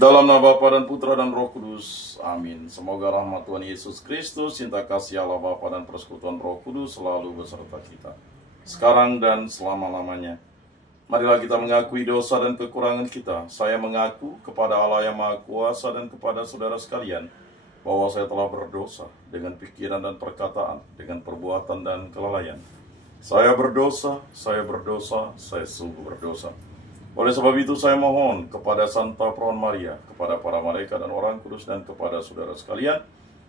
Dalam nama Bapa dan Putra dan Roh Kudus. Amin. Semoga rahmat Tuhan Yesus Kristus, cinta kasih Allah Bapa dan persekutuan Roh Kudus selalu beserta kita, sekarang dan selama-lamanya. Marilah kita mengakui dosa dan kekurangan kita. Saya mengaku kepada Allah yang Maha Kuasa dan kepada saudara sekalian bahwa saya telah berdosa dengan pikiran dan perkataan, dengan perbuatan dan kelalaian. Saya berdosa, saya sungguh berdosa. Oleh sebab itu saya mohon kepada Santa Peron Maria, kepada para malaikat dan orang kudus, dan kepada saudara sekalian,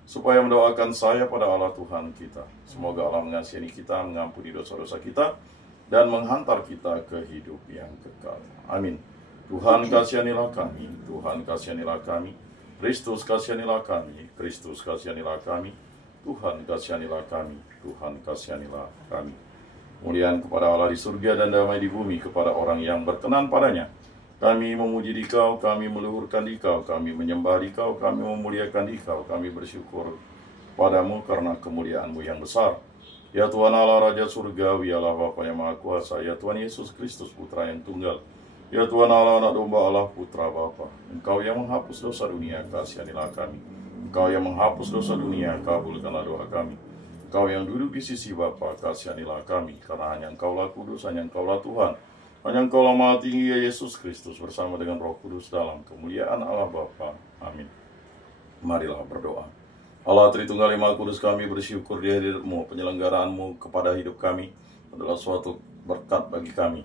supaya mendoakan saya pada Allah Tuhan kita. Semoga Allah mengasihani kita, mengampuni dosa-dosa kita, dan menghantar kita ke hidup yang kekal. Amin. Tuhan kasihanilah kami, Tuhan kasihanilah kami, Kristus kasihanilah kami, Kristus kasihanilah kami, Tuhan kasihanilah kami, Tuhan kasihanilah kami. Kemuliaan kepada Allah di surga dan damai di bumi kepada orang yang berkenan padanya. Kami memuji Dikau, kami meluhurkan Dikau, kami menyembah Dikau, kami memuliakan Dikau, kami bersyukur padamu karena kemuliaan-Mu yang besar. Ya Tuhan Allah Raja Surgawi, Allah Bapa yang Maha Kuasa, ya Tuhan Yesus Kristus Putra yang Tunggal, ya Tuhan Allah Anak Domba Allah Putra Bapa. Engkau yang menghapus dosa dunia, kasihanilah kami. Engkau yang menghapus dosa dunia, kabulkanlah doa kami. Engkau yang duduk di sisi Bapa, kasihanilah kami, karena hanya Engkaulah kudus, hanya Engkaulah Tuhan, hanya Engkaulah Maha Tinggi, ya Yesus Kristus, bersama dengan Roh Kudus dalam kemuliaan Allah Bapa. Amin. Marilah berdoa. Allah Tritunggal yang Maha Kudus, kami bersyukur di hadirat-Mu, penyelenggaraan-Mu kepada hidup kami adalah suatu berkat bagi kami.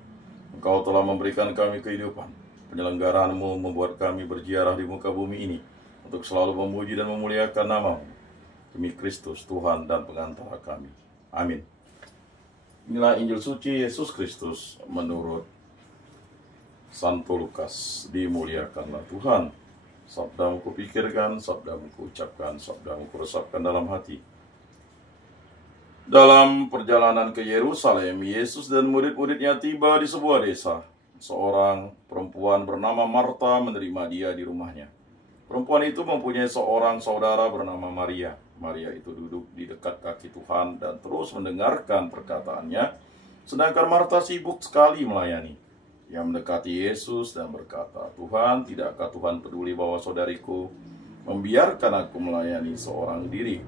Engkau telah memberikan kami kehidupan. Penyelenggaraan-Mu membuat kami berziarah di muka bumi ini untuk selalu memuji dan memuliakan nama-Mu. Demi Kristus, Tuhan dan pengantara kami. Amin. Inilah Injil Suci Yesus Kristus menurut Santo Lukas. Dimuliakanlah Tuhan. Sabdamu kupikirkan, sabdamu kuucapkan, sabdamu kuresapkan dalam hati. Dalam perjalanan ke Yerusalem, Yesus dan murid-muridnya tiba di sebuah desa. Seorang perempuan bernama Marta menerima dia di rumahnya. Perempuan itu mempunyai seorang saudara bernama Maria. Maria itu duduk di dekat kaki Tuhan dan terus mendengarkan perkataannya, sedangkan Marta sibuk sekali melayani. Ia mendekati Yesus dan berkata, "Tuhan, tidakkah Tuhan peduli bahwa saudariku membiarkan aku melayani seorang diri?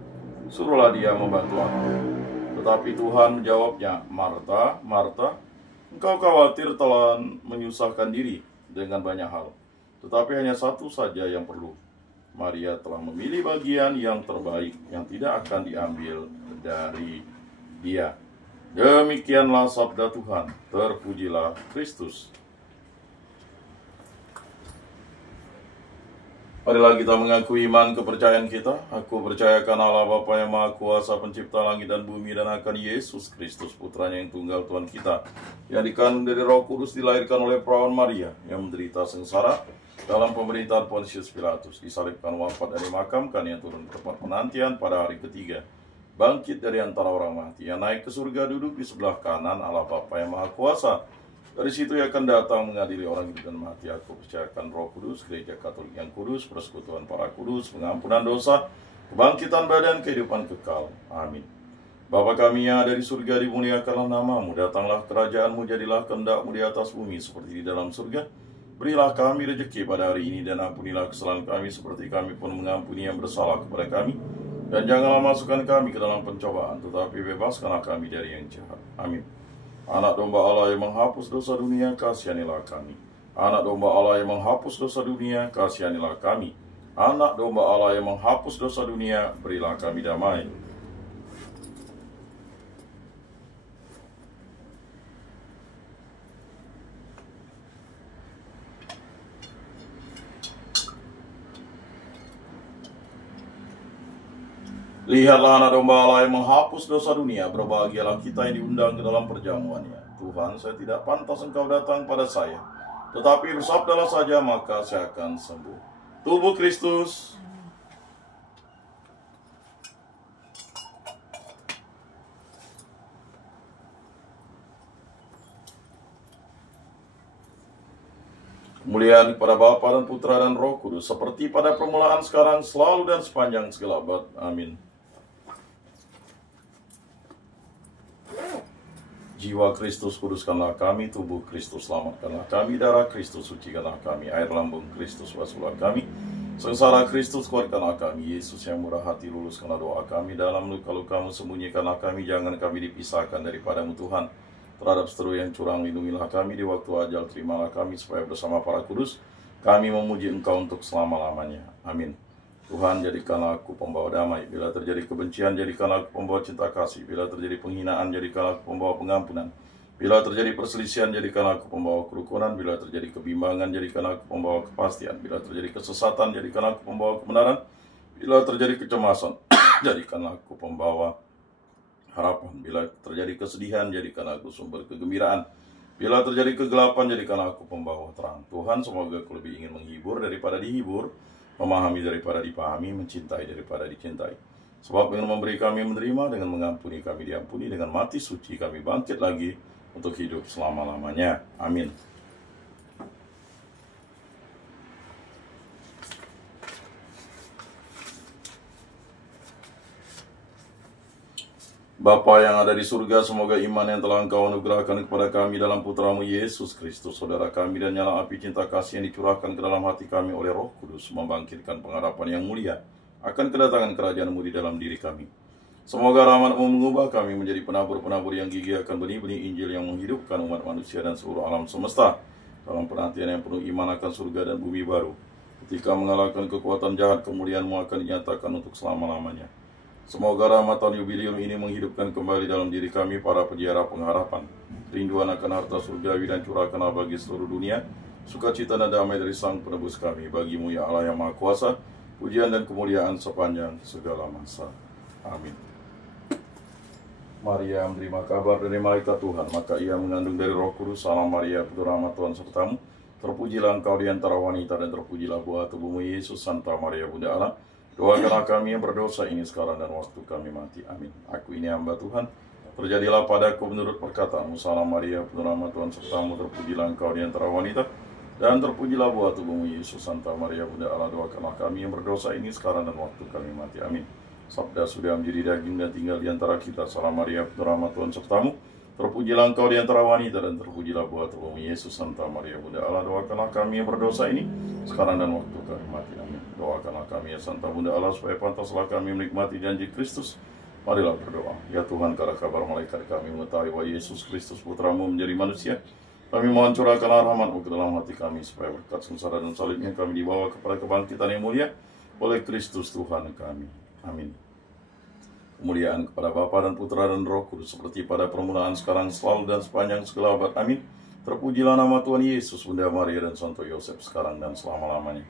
Suruhlah dia membantu aku." Tetapi Tuhan menjawabnya, "Marta, Marta, engkau khawatir telah menyusahkan diri dengan banyak hal. Tetapi hanya satu saja yang perlu. Maria telah memilih bagian yang terbaik, yang tidak akan diambil dari dia." Demikianlah sabda Tuhan. Terpujilah Kristus. Marilah kita mengakui iman kepercayaan kita. Aku percayakan Allah Bapa yang Maha Kuasa, pencipta langit dan bumi, dan akan Yesus Kristus, Putranya yang tunggal Tuhan kita, yang dikandung dari Roh Kudus, dilahirkan oleh perawan Maria, yang menderita sengsara dalam pemerintahan Pontius Pilatus, disalibkan, wafat, dan dimakamkan, yang turun ke tempat penantian pada hari ketiga, bangkit dari antara orang mati, yang naik ke surga, duduk di sebelah kanan Allah Bapa yang Maha Kuasa. Dari situ ia akan datang mengadili orang hidup dan mati. Aku percayakan Roh Kudus, Gereja Katolik yang kudus, persekutuan para kudus, pengampunan dosa, kebangkitan badan, kehidupan kekal. Amin. Bapa kami yang ada di surga, dimuliakanlah nama-Mu, datanglah kerajaan-Mu, jadilah kehendak-Mu di atas bumi seperti di dalam surga. Berilah kami rezeki pada hari ini, dan ampunilah kesalahan kami seperti kami pun mengampuni yang bersalah kepada kami. Dan janganlah masukkan kami ke dalam pencobaan, tetapi bebaskanlah kami dari yang jahat. Amin. Anak domba Allah yang menghapus dosa dunia, kasihanilah kami. Anak domba Allah yang menghapus dosa dunia, kasihanilah kami. Anak domba Allah yang menghapus dosa dunia, berilah kami damai. Lihatlah anak domba Allah yang menghapus dosa dunia. Berbahagialah kita yang diundang ke dalam perjamuannya. Tuhan, saya tidak pantas Engkau datang pada saya, tetapi bersabdalah saja, maka saya akan sembuh. Tubuh Kristus. Kemuliaan kepada Bapa dan Putra dan Roh Kudus, seperti pada permulaan, sekarang, selalu, dan sepanjang segala abad. Amin. Jiwa Kristus kuduskanlah kami, tubuh Kristus selamatkanlah kami, darah Kristus sucikanlah kami, air lambung Kristus basuhlah kami, sengsara Kristus kuatkanlah kami, Yesus yang murah hati luluskanlah doa kami, dalam luka-lukamu sembunyikanlah kami, jangan kami dipisahkan daripadamu Tuhan. Terhadap seteru yang curang lindungilah kami, di waktu ajal terimalah kami, supaya bersama para kudus kami memuji Engkau untuk selama-lamanya. Amin. Tuhan, jadikanlah aku pembawa damai. Bila terjadi kebencian, jadikanlah aku pembawa cinta kasih. Bila terjadi penghinaan, jadikanlah aku pembawa pengampunan. Bila terjadi perselisihan, jadikanlah aku pembawa kerukunan. Bila terjadi kebimbangan, jadikanlah aku pembawa kepastian. Bila terjadi kesesatan, jadikanlah aku pembawa kebenaran. Bila terjadi kecemasan, jadikanlah aku pembawa harapan. Bila terjadi kesedihan, jadikanlah aku sumber kegembiraan. Bila terjadi kegelapan, jadikanlah aku pembawa terang. Tuhan, semoga aku lebih ingin menghibur daripada dihibur, memahami daripada dipahami, mencintai daripada dicintai. Sebab dengan memberi kami menerima, dengan mengampuni kami diampuni, dengan mati suci kami bangkit lagi untuk hidup selama-lamanya. Amin. Bapa yang ada di surga, semoga iman yang telah Engkau anugerahkan kepada kami dalam Putramu Yesus Kristus, saudara kami, dan nyala api cinta kasih yang dicurahkan ke dalam hati kami oleh Roh Kudus, membangkitkan pengharapan yang mulia akan kedatangan kerajaan-Mu di dalam diri kami. Semoga rahmat-Mu mengubah kami menjadi penabur-penabur yang gigih akan benih-benih Injil yang menghidupkan umat manusia dan seluruh alam semesta dalam penantian yang penuh iman akan surga dan bumi baru. Ketika mengalahkan kekuatan jahat, kemuliaan-Mu akan dinyatakan untuk selama-lamanya. Semoga rahmat tahun yubileum ini menghidupkan kembali dalam diri kami para penjara pengharapan, rinduan akan harta surgawi, dan curahkanlah bagi seluruh dunia sukacita dan damai dari Sang Penebus kami. Bagi-Mu ya Allah yang Maha Kuasa, pujian dan kemuliaan sepanjang segala masa. Amin. Maria menerima kabar dari malaikat Tuhan, maka ia mengandung dari Roh Kudus. Salam Maria, penuh rahmat Tuhan sertamu. Terpujilah engkau di antara wanita, dan terpujilah buah tubuhmu Yesus. Santa Maria Bunda Allah, doakanlah kami yang berdosa ini sekarang dan waktu kami mati. Amin. Aku ini hamba Tuhan, terjadilah padaku menurut perkataanmu. Salam Maria, penuh rahmat Tuhan sertamu. Terpujilah engkau di antara wanita, dan terpujilah buah tubuhmu Yesus. Santa Maria Bunda Allah, doakanlah kami yang berdosa ini sekarang dan waktu kami mati. Amin. Sabda sudah menjadi daging dan tinggal di antara kita. Salam Maria, penuh rahmat Tuhan sertamu. Terpujilah engkau di antara wanita, dan terpujilah buah tubuhmu Yesus. Santa Maria Bunda Allah, doakanlah kami yang berdosa ini sekarang dan waktu kami mati. Amin. Doakanlah kami ya Santa Bunda Allah, supaya pantaslah kami menikmati janji Kristus. Marilah berdoa. Ya Tuhan, karena kabar malaikat kami mengetahui bahwa Yesus Kristus Putramu menjadi manusia, kami mohon curahkanlah rahmat-Mu ke dalam hati kami, supaya berkat sengsara dan salibnya kami dibawa kepada kebangkitan yang mulia oleh Kristus Tuhan kami. Amin. Kemuliaan kepada Bapa dan Putra dan Roh Kudus, seperti pada permulaan, sekarang, selalu, dan sepanjang segala abad. Amin. Terpujilah nama Tuhan Yesus, Bunda Maria, dan Santo Yosef, sekarang dan selama-lamanya.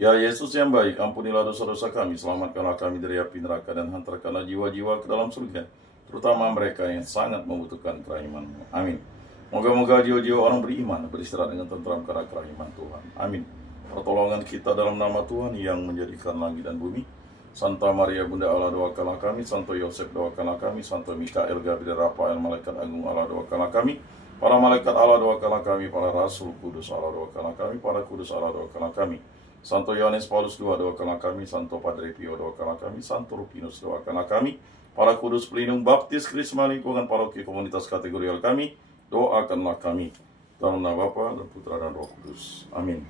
Ya Yesus yang baik, ampunilah dosa-dosa kami, selamatkanlah kami dari api neraka, dan hantarkanlah jiwa-jiwa ke dalam surga, terutama mereka yang sangat membutuhkan kerahiman-Mu. Amin. Moga-moga jiwa-jiwa orang beriman beristirahat dengan tentram karena kerahiman Tuhan. Amin. Pertolongan kita dalam nama Tuhan yang menjadikan langit dan bumi. Santa Maria Bunda Allah, doakanlah kami. Santo Yosef, doakanlah kami. Santo Mikael, Gabriel, Rafael, Malaikat Agung Allah, doakanlah kami. Para malaikat Allah, doakanlah kami. Para rasul kudus Allah, doakanlah kami. Para kudus Allah, doakanlah kami. Santo Yohanes Paulus II, doakanlah kami. Santo Padre Pio, doakanlah kami. Santo Rupinus, doakanlah kami. Para kudus pelindung baptis, Krisma, lingkungan paroki, komunitas kategorial kami, doakanlah kami. Dalam nama Bapa dan Putra dan Roh Kudus. Amin.